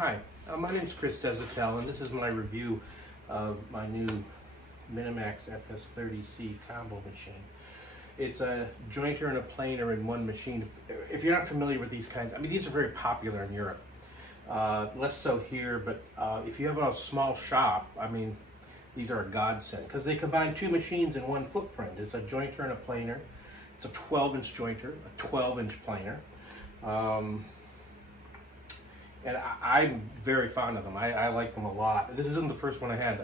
Hi, my name is Chris Desatel, and this is my review of my new Minimax FS30c combo machine. It's a jointer and a planer in one machine. If you're not familiar with these kinds, I mean, these are very popular in Europe. Less so here, but if you have a small shop, I mean, these are a godsend because they combine two machines in one footprint. It's a jointer and a planer. It's a 12-inch jointer, a 12-inch planer. And I'm very fond of them. I like them a lot. This isn't the first one I had.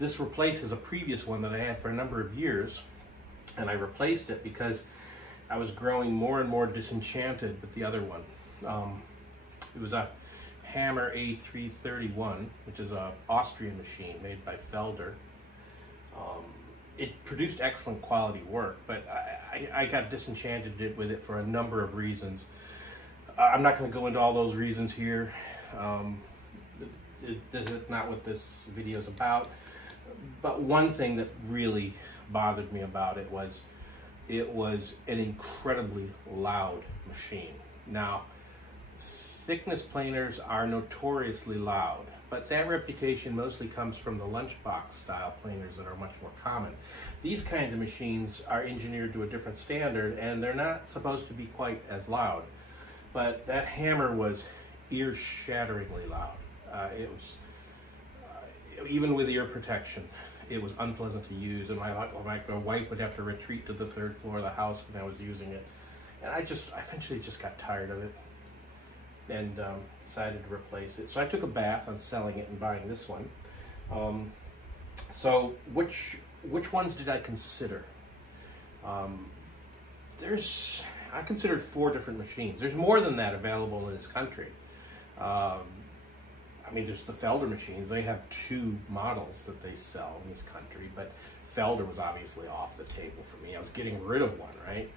This replaces a previous one that I had for a number of years, and I replaced it because I was growing more and more disenchanted with the other one. It was a Hammer A331, which is an Austrian machine made by Felder. It produced excellent quality work, but I got disenchanted with it for a number of reasons. I'm not going to go into all those reasons here. This is not what this video is about. But one thing that really bothered me about it was an incredibly loud machine. Now, thickness planers are notoriously loud, but that reputation mostly comes from the lunchbox style planers that are much more common. These kinds of machines are engineered to a different standard, and they're not supposed to be quite as loud. But that Hammer was ear-shatteringly loud. It was, even with ear protection, it was unpleasant to use. And my wife would have to retreat to the third floor of the house when I was using it. And I eventually just got tired of it and decided to replace it. So I took a bath on selling it and buying this one. So which ones did I consider? I considered 4 different machines. There's more than that available in this country. I mean, there's the Felder machines. They have 2 models that they sell in this country, but Felder was obviously off the table for me. I was getting rid of one, right?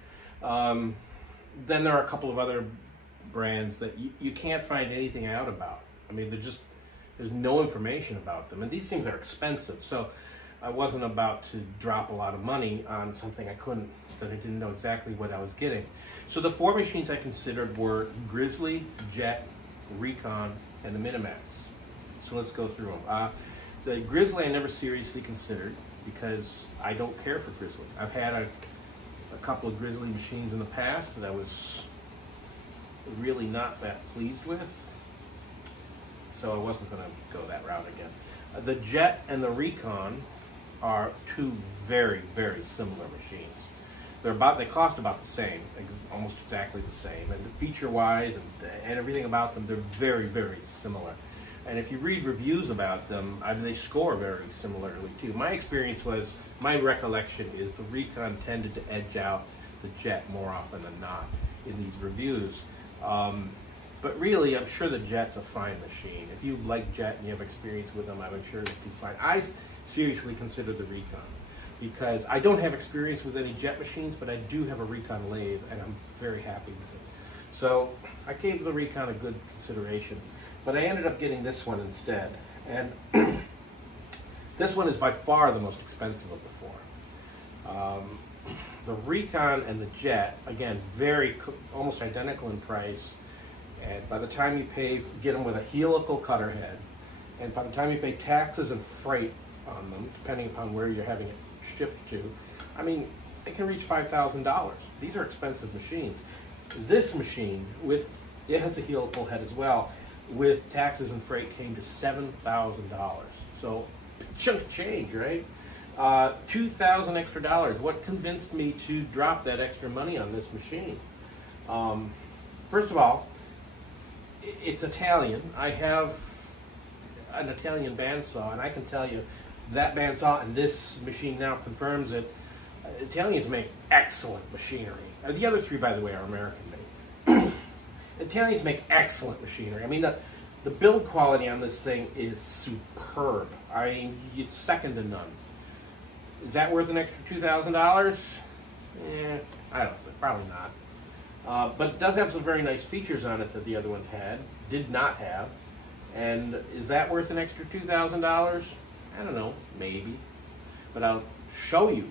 Then there are a couple of other brands that you can't find anything out about. I mean, there's no information about them, and these things are expensive, so I wasn't about to drop a lot of money on something that I didn't know exactly what I was getting. So the 4 machines I considered were Grizzly, Jet, Recon, and the Minimax. So let's go through them. The Grizzly I never seriously considered because I don't care for Grizzly. I've had a couple of Grizzly machines in the past that I was really not that pleased with, so I wasn't going to go that route again. The Jet and the Recon are 2 very, very similar machines. They cost about the same, almost exactly the same, and feature-wise and everything about them, they're very, very similar. And if you read reviews about them, they score very similarly too. My experience was, my recollection is the Recon tended to edge out the Jet more often than not in these reviews. But really, I'm sure the Jet's a fine machine. If you like Jet and you have experience with them, I'm sure it'd be fine. I seriously consider the Recon, because I don't have experience with any Jet machines, but I do have a Recon lathe, and I'm very happy with it. So I gave the Recon a good consideration, but I ended up getting this one instead. And this one is by far the most expensive of the 4. The Recon and the Jet, again, almost identical in price. And by the time you get them with a helical cutter head, and by the time you pay taxes and freight on them, depending upon where you're having it shipped to, I mean, it can reach $5,000. These are expensive machines. This machine, it has a helical head as well, with taxes and freight came to $7,000. So, chunk of change, right? $2,000 extra dollars. What convinced me to drop that extra money on this machine? First of all, it's Italian. I have an Italian bandsaw, and I can tell you that bandsaw, and this machine now confirms it, Italians make excellent machinery. The other 3, by the way, are American made. Italians make excellent machinery. I mean, the build quality on this thing is superb. I mean, it's second to none. Is that worth an extra $2,000? I don't think, probably not. But it does have some very nice features on it that the other ones did not have. And is that worth an extra $2,000? I don't know, maybe. But I'll show you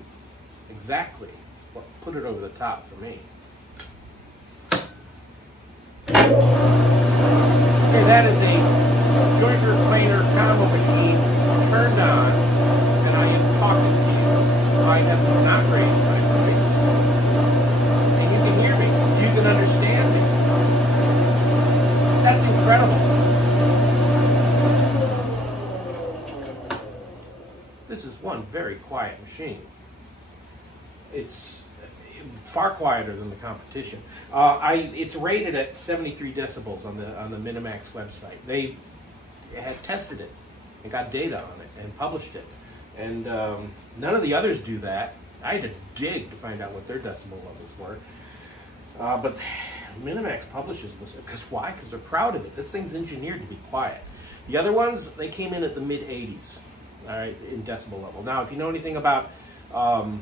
exactly what put it over the top for me. Okay, that is a incredible. This is one very quiet machine. It's far quieter than the competition. It's rated at 73 decibels on the Minimax website. They had tested it and got data on it and published it. And none of the others do that. I had to dig to find out what their decibel levels were. But Minimax publishes this. Because why? Because they're proud of it. This thing's engineered to be quiet. The other ones, they came in at the mid-80s, all right, in decibel level. Now, if you know anything about the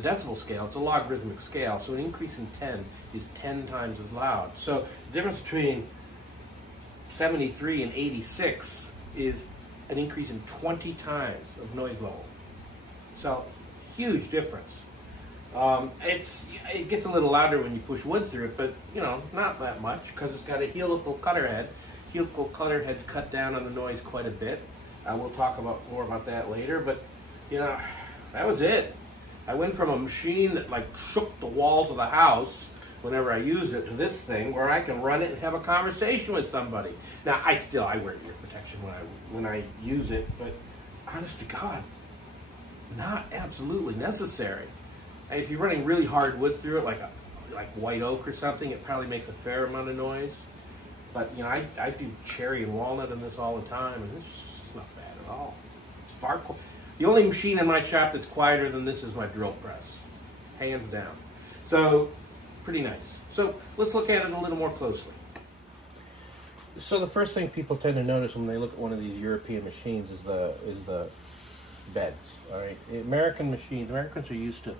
decibel scale, it's a logarithmic scale, so an increase in 10 is 10 times as loud. So the difference between 73 and 86 is an increase in 20 times of noise level. So huge difference. It gets a little louder when you push wood through it, but you know, not that much, because it's got a helical cutter head. Helical cutter heads cut down on the noise quite a bit. We'll talk more about that later, but you know, that was it. I went from a machine that like shook the walls of the house whenever I use it to this thing where I can run it and have a conversation with somebody. Now, I wear ear protection when I use it, but honest to God, not absolutely necessary. And if you're running really hard wood through it, like white oak or something, it probably makes a fair amount of noise. But you know, I do cherry and walnut in this all the time, and it's not bad at all. It's far cool. The only machine in my shop that's quieter than this is my drill press, hands down. So, pretty nice. So, let's look at it a little more closely. So the first thing people tend to notice when they look at one of these European machines is the beds. All right, American machines, Americans are used to,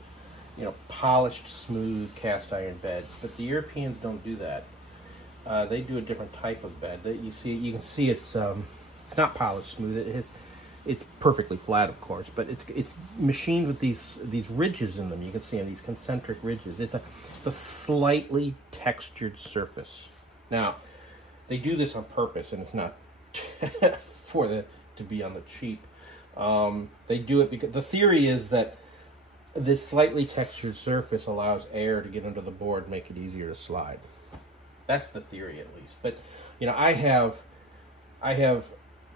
you know, polished, smooth cast iron beds, but the Europeans don't do that. They do a different type of bed. You can see it's not polished smooth. It's perfectly flat, of course, but it's machined with these ridges in them. You can see on these concentric ridges. It's a slightly textured surface. Now, they do this on purpose, and it's not to be on the cheap. They do it because the theory is that this slightly textured surface allows air to get under the board and make it easier to slide. That's the theory, at least. But you know, I have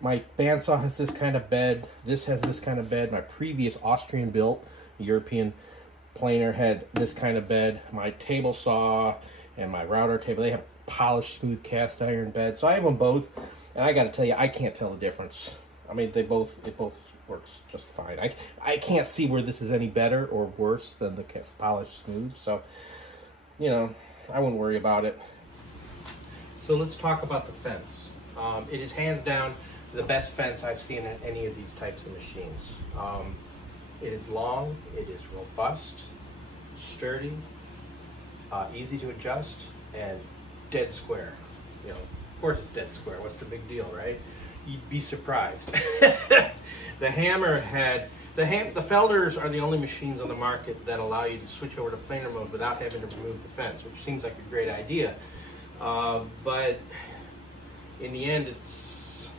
my bandsaw has this kind of bed. This has this kind of bed. My previous Austrian built European planer had this kind of bed. My table saw and my router table, they have polished, smooth cast iron beds. So I have them both, and I got to tell you, I can't tell the difference. I mean, it both works just fine. I can't see where this is any better or worse than the polished smooth. So, you know, I wouldn't worry about it. So let's talk about the fence. It is hands down the best fence I've seen in any of these types of machines. It is long, it is robust, sturdy, easy to adjust, and dead square. You know, of course it's dead square. What's the big deal, right? You'd be surprised. The hammer had the Felders are the only machines on the market that allow you to switch over to planer mode without having to remove the fence, which seems like a great idea. But in the end, it's,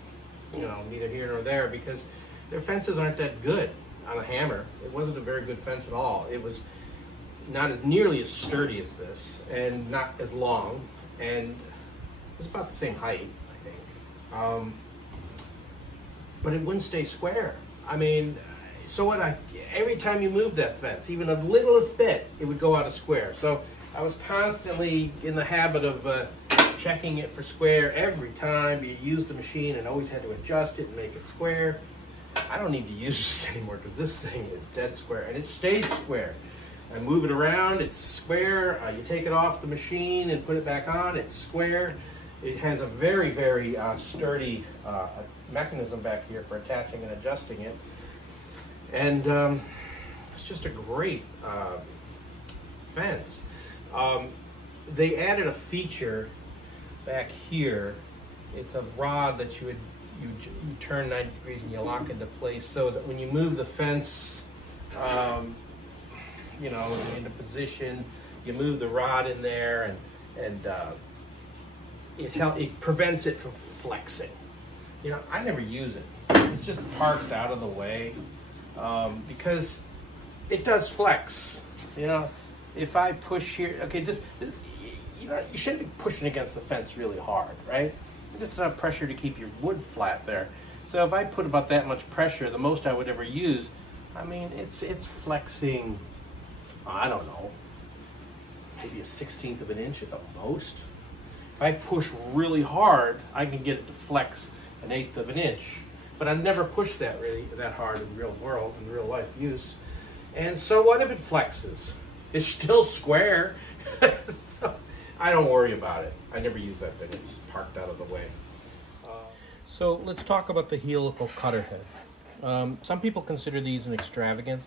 you know, neither here nor there, because their fences aren't that good on a hammer. It wasn't a very good fence at all. It was not as nearly as sturdy as this, and not as long, and it was about the same height, I think. But it wouldn't stay square. I mean, so every time you moved that fence, even the littlest bit, it would go out of square. So I was constantly in the habit of checking it for square every time you used the machine, and always had to adjust it and make it square. I don't need to use this anymore because this thing is dead square, and it stays square. I move it around, it's square. You take it off the machine and put it back on, it's square. It has a very, very sturdy mechanism back here for attaching and adjusting it. And it's just a great fence. They added a feature back here. It's a rod that you turn 90 degrees and you lock into place, so that when you move the fence, you know, into position, you move the rod in there, and it prevents it from flexing. You know, I never use it. It's just parked out of the way because it does flex. You know, if I push here, okay, you shouldn't be pushing against the fence really hard, right? Just enough pressure to keep your wood flat there. So if I put about that much pressure, the most I would ever use, I mean, it's flexing, I don't know, maybe a 1/16 of an inch at the most. If I push really hard, I can get it to flex an 1/8 of an inch. But I never push that hard in real world, in real life use. And so what if it flexes? It's still square. So I don't worry about it. I never use that thing. It's parked out of the way. So let's talk about the helical cutter head. Some people consider these an extravagance.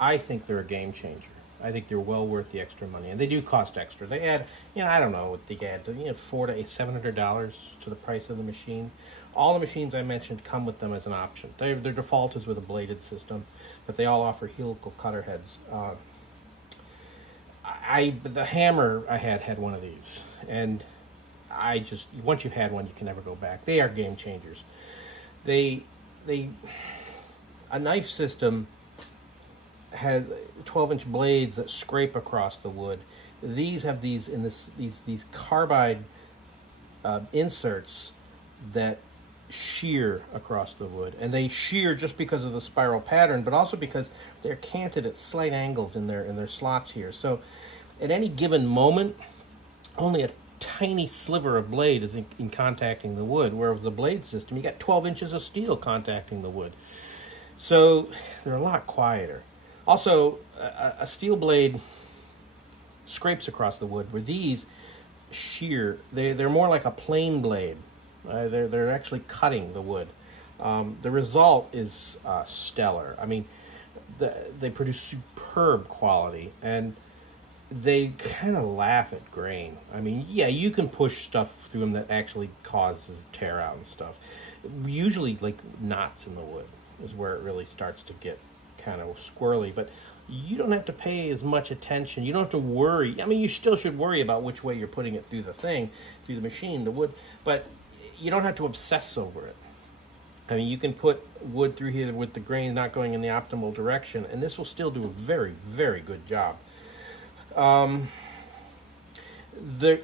I think they're a game changer. I think they're well worth the extra money, and they do cost extra. They add, I don't know what they add, $400 to $700 to the price of the machine. All the machines I mentioned come with them as an option. Their default is with a bladed system, but they all offer helical cutter heads. The hammer I had one of these, and once you've had one, you can never go back. They are game changers. A knife system has 12-inch blades that scrape across the wood. These have these carbide inserts that shear across the wood, and they shear just because of the spiral pattern, but also because they're canted at slight angles in their slots here. So at any given moment, only a tiny sliver of blade is in contacting the wood, whereas the blade system, you got 12 inches of steel contacting the wood. So they're a lot quieter. Also, a steel blade scrapes across the wood, where these shear. They're more like a plane blade. They're actually cutting the wood. The result is stellar. I mean, they produce superb quality, and they kind of laugh at grain. I mean, yeah, you can push stuff through them that actually causes tear out and stuff. Usually, like knots in the wood is where it really starts to get kind of squirrely, but you don't have to pay as much attention. You don't have to worry. I mean, you still should worry about which way you're putting it through the machine, the wood, but you don't have to obsess over it. I mean, you can put wood through here with the grain not going in the optimal direction, and this will still do a very, very good job.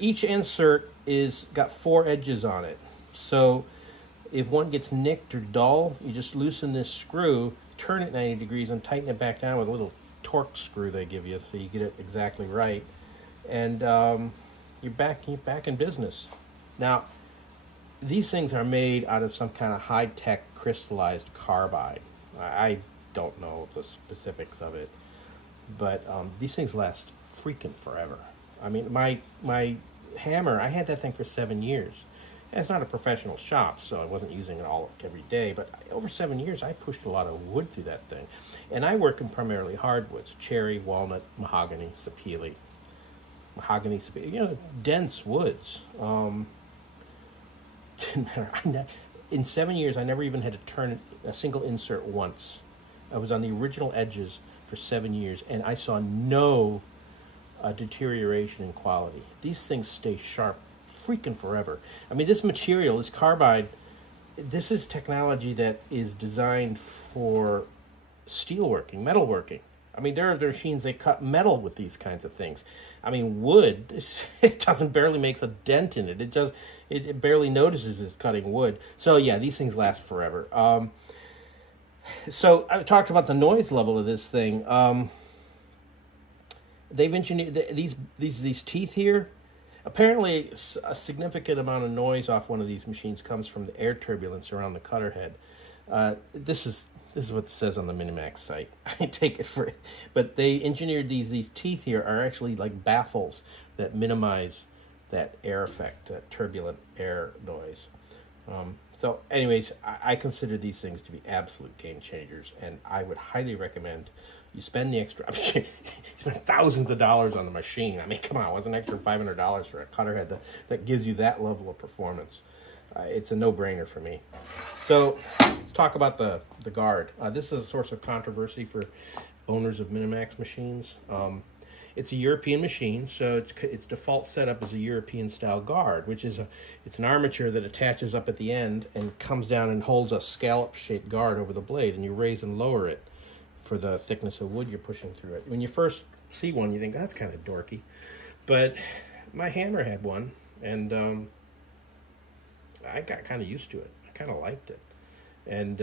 Each insert got 4 edges on it. So if one gets nicked or dull, you just loosen this screw, turn it 90 degrees, and tighten it back down with a little torque screw they give you, so you get it exactly right. And you're back in business. Now, these things are made out of some kind of high-tech crystallized carbide. I don't know the specifics of it, but these things last freaking forever. I mean, my hammer, I had that thing for 7 years. And it's not a professional shop, so I wasn't using it all every day, but over 7 years, I pushed a lot of wood through that thing. And I work in primarily hardwoods: cherry, walnut, mahogany, sapele. Mahogany, sapele, dense woods. Didn't matter. In 7 years, I never even had to turn a single insert once. I was on the original edges for 7 years, and I saw no deterioration in quality. These things stay sharp freaking forever. I mean, this material, this carbide, this is technology that is designed for steelworking, metalworking. I mean, there are machines that cut metal with these kinds of things. I mean, wood, it barely makes a dent in it. It barely notices it's cutting wood. So yeah, these things last forever. So I talked about the noise level of this thing. They've engineered these teeth here. Apparently, a significant amount of noise off one of these machines comes from the air turbulence around the cutter head. This is what it says on the Minimax site. I take it for it. But they engineered these teeth here are actually like baffles that minimize that air effect, that turbulent air noise. So anyways, I consider these things to be absolute game changers, and I would highly recommend you spend the extra, you spend thousands of dollars on the machine. I mean, come on, what's an extra $500 for a cutter head that gives you that level of performance? It's a no-brainer for me. So let's talk about the guard. This is a source of controversy for owners of Minimax machines. It's a European machine, so its default setup is a European-style guard, which is it's an armature that attaches up at the end and comes down and holds a scallop-shaped guard over the blade, and you raise and lower it for the thickness of wood you're pushing through it. When you first see one, you think, that's kind of dorky. But my hammer had one, and I got kind of used to it. I kind of liked it. And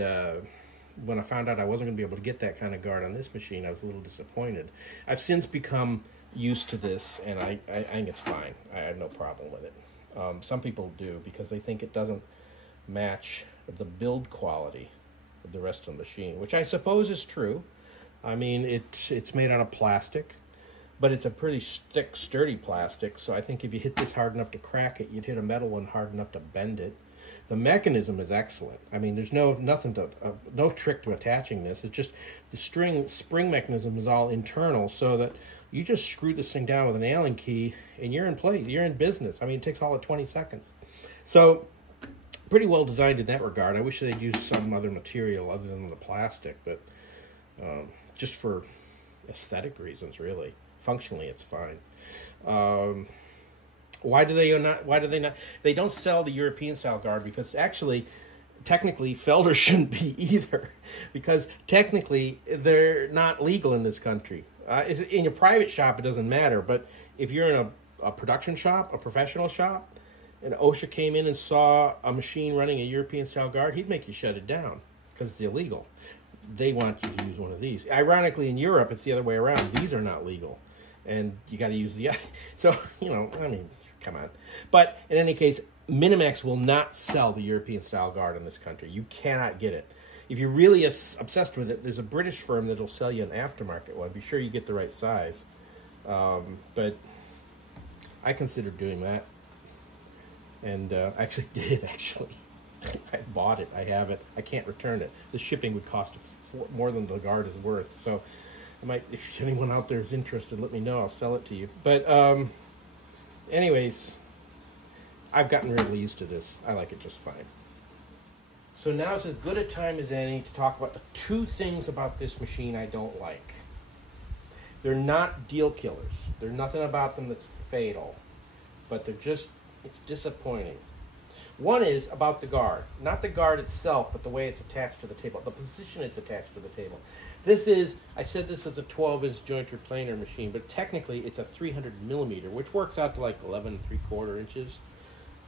when I found out I wasn't going to be able to get that kind of guard on this machine, I was a little disappointed. I've since become used to this, and I think it's fine. I have no problem with it. Some people do because they think it doesn't match the build quality of the rest of the machine, which I suppose is true. I mean, it's made out of plastic, but it's a pretty sturdy plastic, so I think if you hit this hard enough to crack it, you'd hit a metal one hard enough to bend it. The mechanism is excellent. I mean, there's no trick to attaching this. It's just the spring mechanism is all internal, so that you just screw this thing down with an Allen key, and you're in place. You're in business. I mean, it takes all of 20 seconds. So, pretty well designed in that regard. I wish they'd used some other material other than the plastic, but just for aesthetic reasons, really. Functionally, it's fine. Why do they not? They don't sell the European style guard because actually, technically, Felder shouldn't be either, because technically they're not legal in this country. In your private shop, it doesn't matter, but if you're in a production shop, a professional shop, and OSHA came in and saw a machine running a European style guard, he'd make you shut it down because it's illegal. They want you to use one of these. Ironically, in Europe, it's the other way around. These are not legal, and you got to use the. So I mean, come on. But in any case, Minimax will not sell the European style guard in this country. You cannot get it. If you're really obsessed with it, there's a British firm that'll sell you an aftermarket one. Be sure you get the right size. But I considered doing that, and actually did. I bought it. I have it. I can't return it. The shipping would cost more than the guard is worth. So, if anyone out there is interested, let me know. I'll sell it to you. But anyways, I've gotten really used to this. I like it just fine. So now is as good a time as any to talk about the two things about this machine I don't like. They're not deal killers. There's nothing about them that's fatal, but it's disappointing. One is about the guard. Not the guard itself, but the way it's attached to the table, the position it's attached to the table. I said this is a 12-inch jointer planer machine, but technically it's a 300 millimeter, which works out to like 11 3/4 inches.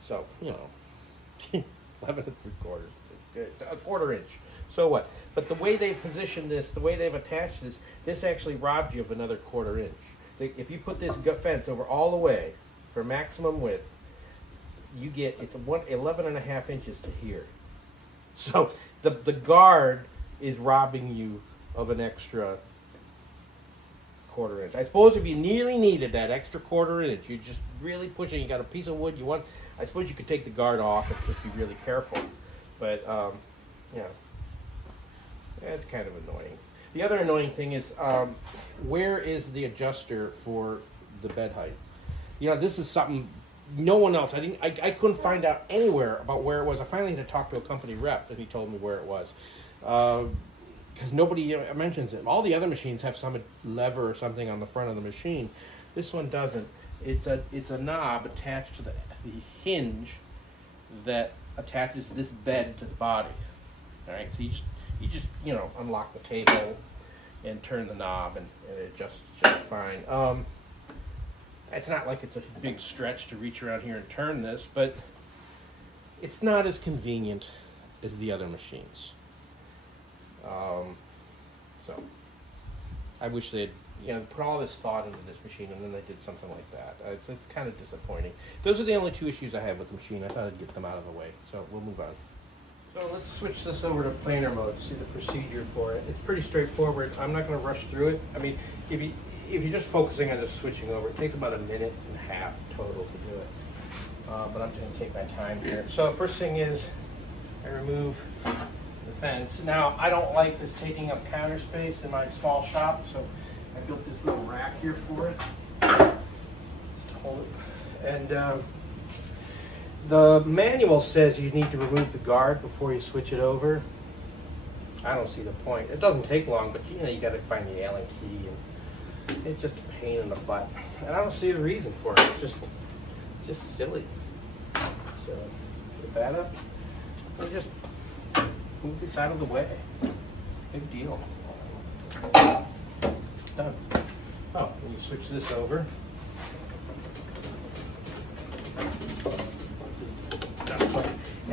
So, 11 3/4, a quarter inch. So what? But the way they've positioned this, the way they've attached this actually robs you of another quarter inch. If you put this fence over all the way for maximum width, you get, it's 11.5 inches to here. So the guard is robbing you of an extra quarter inch. I suppose if you really needed that extra quarter inch, you're just really pushing, you got a piece of wood you want, I suppose you could take the guard off and just be really careful. But, it's kind of annoying. The other annoying thing is, where is the adjuster for the bed height? This is something no one else, I couldn't find out anywhere about where it was. I finally had to talk to a company rep, and he told me where it was. Because nobody mentions it. All the other machines have some lever or something on the front of the machine. This one doesn't. It's a knob attached to the hinge that attaches this bed to the body. All right, so you just unlock the table and turn the knob, and it adjusts just fine. It's not like it's a big stretch to reach around here and turn this, but it's not as convenient as the other machines. So I wish they'd put all this thought into this machine, and then they did something like that. It's kind of disappointing. Those are the only two issues I have with the machine. I thought I'd get them out of the way, so we'll move on. So let's switch this over to planer mode, see the procedure for it. It's pretty straightforward. I'm not going to rush through it. I mean, if you're just focusing on just switching over, it takes about 1.5 minutes total to do it. But I'm just going to take my time here. So first thing is I remove the fence. Now, I don't like this taking up counter space in my small shop, so I built this little rack here for it. Just to hold it. And the manual says you need to remove the guard before you switch it over. I don't see the point. It doesn't take long, but you got to find the Allen key, and it's just a pain in the butt. And I don't see the reason for it. It's just silly. So put that up and just move this out of the way. Big deal. Done. Oh, when you switch this over,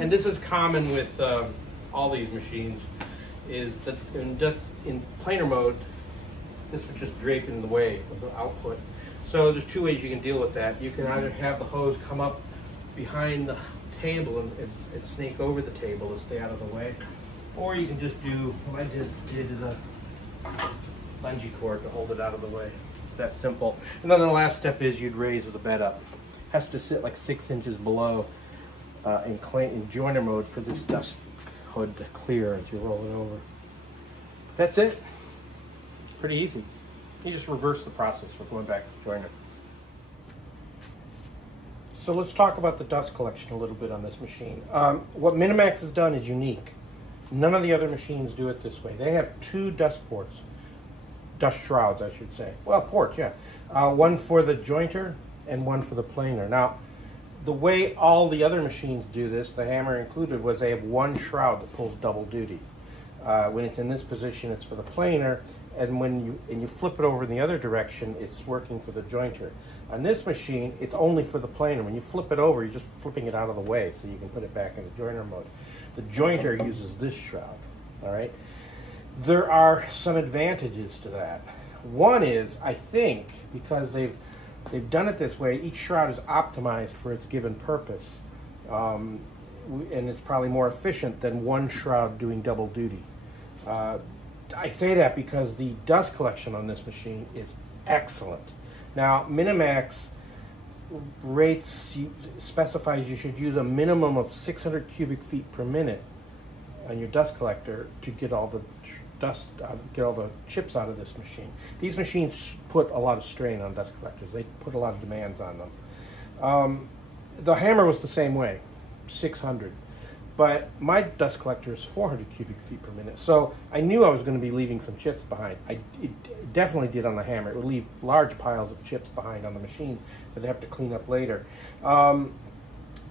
and this is common with all these machines, is that in planer mode, this would just drape in the way of the output. So there's two ways you can deal with that. You can either have the hose come up behind the table and snake over the table to stay out of the way, or you can just do what I just did is a bungee cord to hold it out of the way. It's that simple. And then the last step is you'd raise the bed up. It has to sit like 6 inches below in joiner mode for this dust hood to clear as you roll it over. That's it. Pretty easy. You just reverse the process for going back to joiner. So let's talk about the dust collection a little bit on this machine. What Minimax has done is unique. None of the other machines do it this way. They have 2 dust ports. Dust shrouds, I should say. Well, ports, yeah. One for the jointer and one for the planer. Now, the way all the other machines do this, the hammer included, was they have 1 shroud that pulls double duty. When it's in this position, it's for the planer, and when you flip it over in the other direction, it's working for the jointer. On this machine, it's only for the planer. When you flip it over, you're just flipping it out of the way so you can put it back in the joiner mode. The jointer uses this shroud, all right? There are some advantages to that. One is, I think, because they've done it this way, each shroud is optimized for its given purpose. And it's probably more efficient than 1 shroud doing double duty. I say that because the dust collection on this machine is excellent. Now, Minimax specifies you should use a minimum of 600 cubic feet per minute on your dust collector to get all the dust, get all the chips out of this machine. These machines put a lot of strain on dust collectors. They put a lot of demands on them. The hammer was the same way, 600. But my dust collector is 400 cubic feet per minute. So I knew I was going to be leaving some chips behind. It definitely did on the hammer. It would leave large piles of chips behind on the machine that I have to clean up later.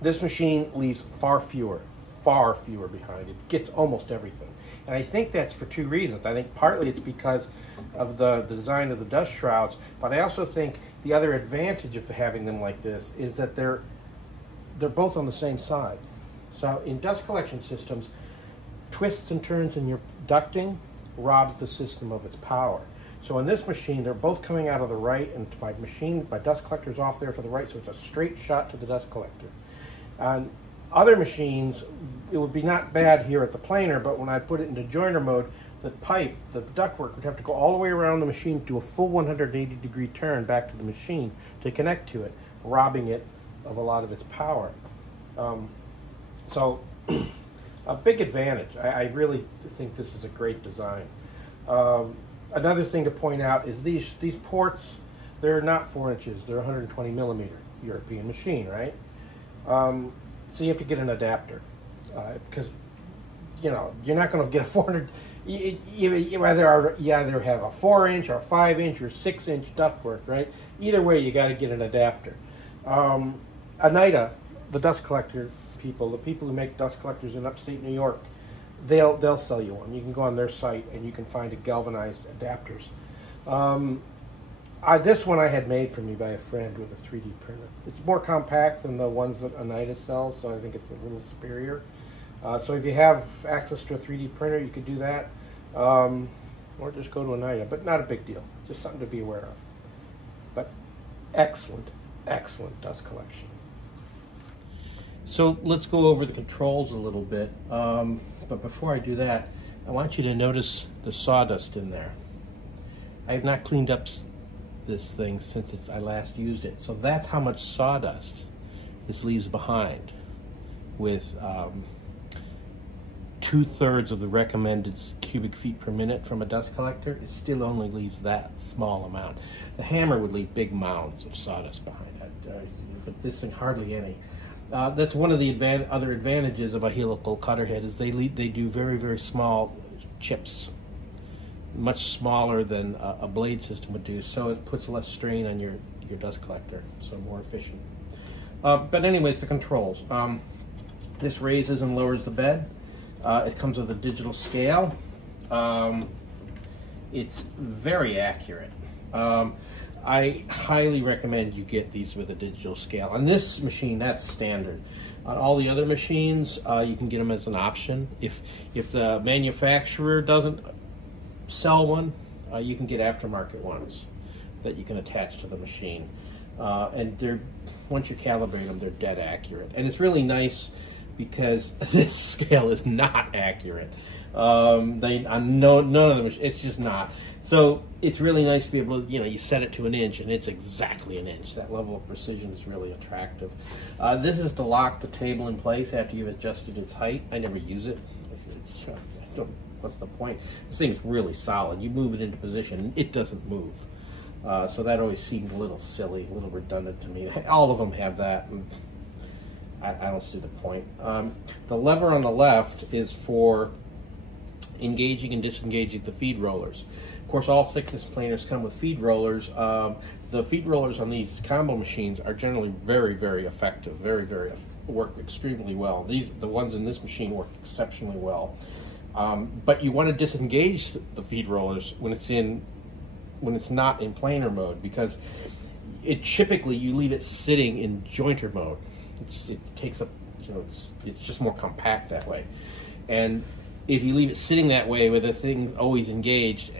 This machine leaves far fewer behind. It gets almost everything. And I think that's for 2 reasons. I think partly it's because of the design of the dust shrouds, but I also think the other advantage of having them like this is that they're both on the same side. So in dust collection systems, twists and turns in your ducting robs the system of its power. So in this machine, they're both coming out of the right, and my dust collector's off there to the right, so it's a straight shot to the dust collector. On other machines, it would be not bad here at the planer, but when I put it into joiner mode, the ductwork would have to go all the way around the machine, do a full 180-degree turn back to the machine to connect to it, robbing it of a lot of its power. So a big advantage. I really think this is a great design. Another thing to point out is these ports, they're not 4 inches, they're 120 millimeter European machine, right? So you have to get an adapter because, you know, you're not going to get a 400, you either have a 4-inch or 5-inch or 6-inch ductwork, right? Either way, you got to get an adapter. Oneida, the dust collector people, the people who make dust collectors in upstate New York, they'll sell you one. You can go on their site and you can find galvanized adapters. This one I had made for me by a friend with a 3D printer. It's more compact than the ones that Oneida sells, so I think it's a little superior. So if you have access to a 3D printer, you could do that, or just go to Oneida, but not a big deal. Just something to be aware of. But excellent, excellent dust collection. So let's go over the controls a little bit, but before I do that, I want you to notice the sawdust in there. I have not cleaned up this thing since I last used it, so that's how much sawdust this leaves behind, with 2/3 of the recommended cubic feet per minute from a dust collector. It still only leaves that small amount. The hammer would leave big mounds of sawdust behind it, but this thing hardly any. That's one of the other advantages of a helical cutter head, is they do very, very small chips, much smaller than a blade system would do, so it puts less strain on your dust collector, so more efficient. But anyways, the controls. This raises and lowers the bed. It comes with a digital scale. It's very accurate. I highly recommend you get these with a digital scale. On this machine, that's standard. On all the other machines, you can get them as an option. If the manufacturer doesn't sell one, you can get aftermarket ones that you can attach to the machine. And once you calibrate them, they're dead accurate. And it's really nice because this scale is not accurate. None of them, it's just not. So it's really nice to be able to, you set it to an inch and it's exactly an inch. That level of precision is really attractive. This is to lock the table in place after you've adjusted its height. I never use it. What's the point? This thing's really solid. You move it into position, it doesn't move. So that always seemed a little silly, a little redundant to me. All of them have that. And I don't see the point. The lever on the left is for engaging and disengaging the feed rollers. Of course, all thickness planers come with feed rollers. The feed rollers on these combo machines are generally very, very effective. Work extremely well. The ones in this machine work exceptionally well. But you want to disengage the feed rollers when it's not in planer mode, because typically you leave it sitting in jointer mode. It takes up, it's just more compact that way. And if you leave it sitting that way with the thing always engaged,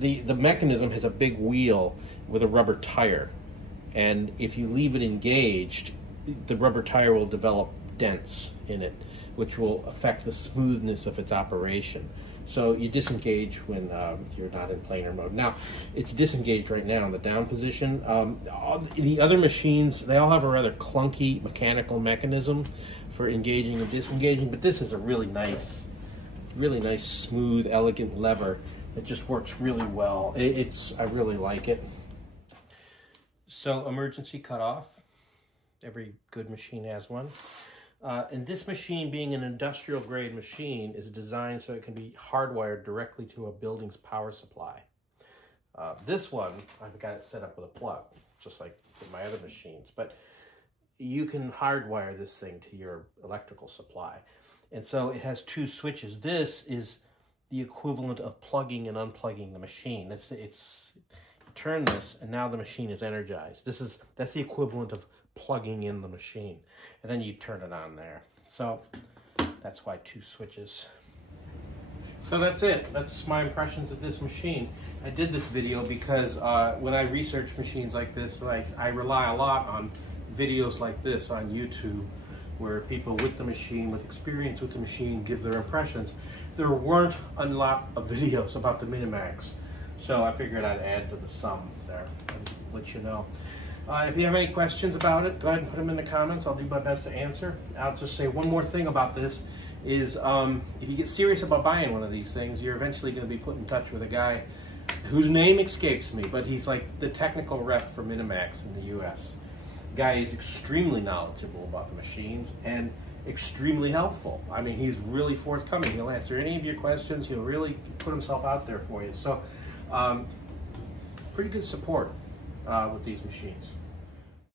the mechanism has a big wheel with a rubber tire. And if you leave it engaged, the rubber tire will develop dents in it, which will affect the smoothness of its operation. So you disengage when you're not in planer mode. Now, it's disengaged right now in the down position. The other machines, they all have a rather clunky mechanical mechanism for engaging and disengaging, but this is a really nice, smooth, elegant lever that just works really well. I really like it. So, emergency cutoff. Every good machine has one. And this machine, being an industrial grade machine, is designed so it can be hardwired directly to a building's power supply. This one, I've got it set up with a plug, just like with my other machines, but you can hardwire this thing to your electrical supply. And so it has two switches. This is the equivalent of plugging and unplugging the machine. Turn this, and now the machine is energized. That's the equivalent of plugging in the machine, and then you turn it on there. So that's why two switches. So that's it. That's my impressions of this machine. I did this video because when I research machines like this, I rely a lot on videos like this on YouTube, where people with the machine, with experience with the machine, give their impressions. There weren't a lot of videos about the Minimax, so I figured I'd add to the sum there and let you know. If you have any questions about it, go ahead and put them in the comments. I'll do my best to answer. I'll just say one more thing about this is if you get serious about buying one of these things, you're eventually going to be put in touch with a guy whose name escapes me, but he's like the technical rep for Minimax in the US. The guy is extremely knowledgeable about the machines and extremely helpful. I mean, he's really forthcoming. He'll answer any of your questions. He'll really put himself out there for you. So pretty good support with these machines.